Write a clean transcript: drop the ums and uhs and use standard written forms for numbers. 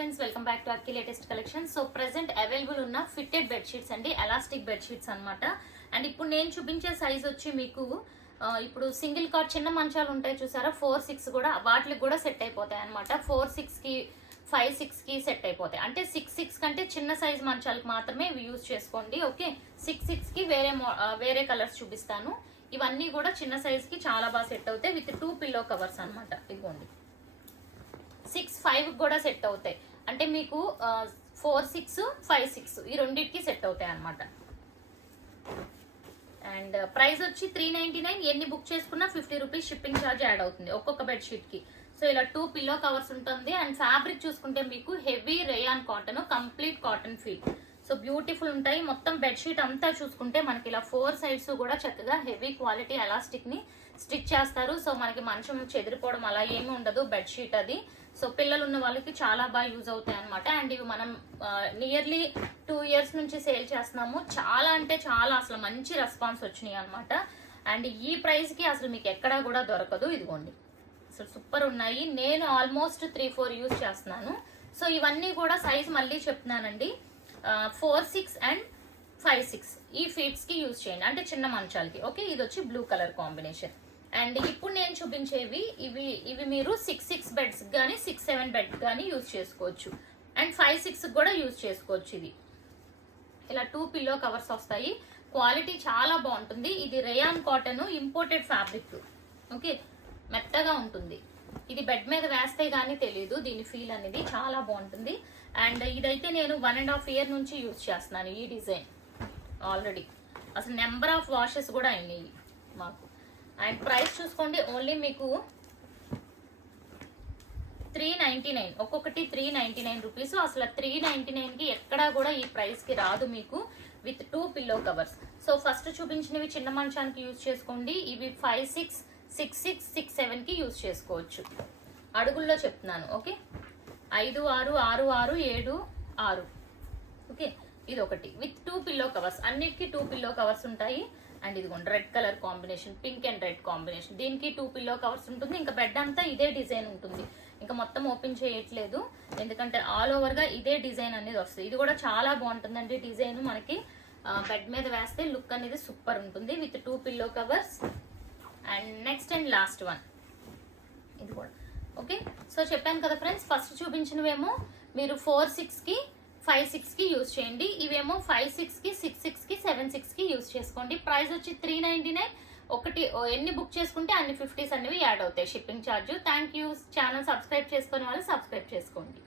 Friends welcome back to Akki latest collection. So present available ఉన్న fitted bedsheets అండి, elastic bedsheets అన్నమాట. And ఇప్పుడు నేను చూపించే సైజ్ వచ్చి మీకు ఇప్పుడు సింగిల్ కాట్ చిన్న మంచాలు ఉంటాయి చూసారా, 4-6 కూడా వాటికి కూడా సెట్ అయిపోతాయి అనమాట. 4-6కి 5-6కి సెట్ అయిపోతాయి. అంటే 6-6 కంటే చిన్న సైజ్ మంచాలకు మాత్రమే ఇవి యూజ్ చేసుకోండి. ఓకే, 6-6కి వేరే కలర్స్ చూపిస్తాను. ఇవన్నీ కూడా చిన్న సైజ్ కి చాలా బాగా సెట్ అవుతాయి విత్ 2 పిల్లో కవర్స్ అనమాట. ఇదిగోండి 6-5 కూడా సెట్ అవుతాయి. అంటే మీకు 4-6, 5-6 ఈ రెండింటికి సెట్ అవుతాయి అనమాట. అండ్ ప్రైస్ వచ్చి 399. ఎన్ని బుక్ చేసుకున్నా 50 రూపీస్ షిప్పింగ్ ఛార్జ్ యాడ్ అవుతుంది ఒక్కొక్క బెడ్షీట్ కి. సో ఇలా 2 పిల్లో కవర్స్ ఉంటుంది. అండ్ ఫ్యాబ్రిక్ చూసుకుంటే మీకు heavy rayon cotton, complete cotton feel. So beautiful ఉంటాయి. మొత్తం బెడ్షీట్ అంతా చూసుకుంటే మనకి ఇలా 4 సైడ్స్ కూడా చక్కగా హెవీ క్వాలిటీ ఎలాస్టిక్ ని స్టిచ్ చేస్తారు. సో మనకి మంచం చెదిరిపోవడం అలా ఏమీ ఉండదు బెడ్షీట్ అది. సో పిల్లలు ఉన్న వాళ్ళకి చాలా బాగా యూజ్ అవుతాయి అనమాట. అండ్ ఇవి మనం నియర్లీ 2 ఇయర్స్ నుంచి సేల్ చేస్తున్నాము. చాలా అంటే చాలా అసలు మంచి రెస్పాన్స్ వచ్చినాయి అనమాట. అండ్ ఈ ప్రైస్ కి అసలు మీకు ఎక్కడా కూడా దొరకదు. ఇదిగోండి అసలు సూపర్ ఉన్నాయి. నేను ఆల్మోస్ట్ 3-4 యూజ్ చేస్తున్నాను. సో ఇవన్నీ కూడా సైజ్ మళ్ళీ చెప్తున్నానండి, 4-6 అండ్ 5-6 ఈ ఫీట్స్ కి యూజ్ చేయండి, అంటే చిన్న మంచాలకి. ఓకే, ఇది వచ్చి బ్లూ కలర్ కాంబినేషన్. అండ్ ఇప్పుడు నేను చూపించేవి ఇవి మీరు 6-6 బెడ్స్ కానీ 6-7 బెడ్ కానీ యూజ్ చేసుకోవచ్చు. అండ్ 5-6 కూడా యూజ్ చేసుకోవచ్చు. ఇది ఇలా 2 పిల్లో కవర్స్ వస్తాయి. క్వాలిటీ చాలా బాగుంటుంది. ఇది rayon cotton, imported fabric. Okay, మెత్తగా ఉంటుంది. ఇది బెడ్ మీద వేస్తే గానీ తెలియదు దీని ఫీల్ అనేది, చాలా బాగుంటుంది. అండ్ ఇదైతే నేను 1.5 ఇయర్ నుంచి యూజ్ చేస్తున్నాను ఈ డిజైన్ ఆల్రెడీ. అసలు నెంబర్ ఆఫ్ వాషెస్ కూడా అయినాయి మాకు. అండ్ ప్రైస్ చూసుకోండి, ఓన్లీ మీకు 399, ఒక్కొక్కటి 399 రూపీస్. అసలు 399 కి ఎక్కడా కూడా ఈ ప్రైస్ కి రాదు మీకు with 2 pillow covers. So first చూపించినవి చిన్న మంచానికి యూజ్ చేసుకోండి. ఇవి 5-6, 6-6, 6-7 కి యూజ్ చేసుకోవచ్చు. అడుగుల్లో చెప్తున్నాను. ఓకే, 5-6, 6-6, 7-6. ఓకే, ఇది ఒకటి విత్ 2 పిల్లో కవర్స్. అన్నిటికీ 2 పిల్లో కవర్స్ ఉంటాయి. అండ్ ఇదిగోండి red colour combination, pink and red combination. దీనికి 2 పిల్లో కవర్స్ ఉంటుంది. ఇంకా బెడ్ అంతా ఇదే డిజైన్ ఉంటుంది. ఇంకా మొత్తం ఓపెన్ చేయట్లేదు ఎందుకంటే ఆల్ ఓవర్ గా ఇదే డిజైన్ అనేది వస్తుంది. ఇది కూడా చాలా బాగుంటుందండి డిజైన్. మనకి బెడ్ మీద వేస్తే లుక్ అనేది సూపర్ ఉంటుంది with 2 pillow covers. And next and last one ఇది కూడా. ఓకే, సో చెప్పాను కదా ఫ్రెండ్స్, ఫస్ట్ చూపించినవేమో మీరు 4-6కి 5-6కి యూజ్ చేయండి. ఇవేమో 5-6కి 6-6కి 7-6కి యూజ్ చేసుకోండి. ప్రైస్ వచ్చి 399. ఒకటి ఎన్ని బుక్ చేసుకుంటే అన్ని 50s అనేవి యాడ్ అవుతాయి shipping charge. Thank you. Channel subscribe చేసుకునే వాళ్ళు సబ్స్క్రైబ్ చేసుకోండి.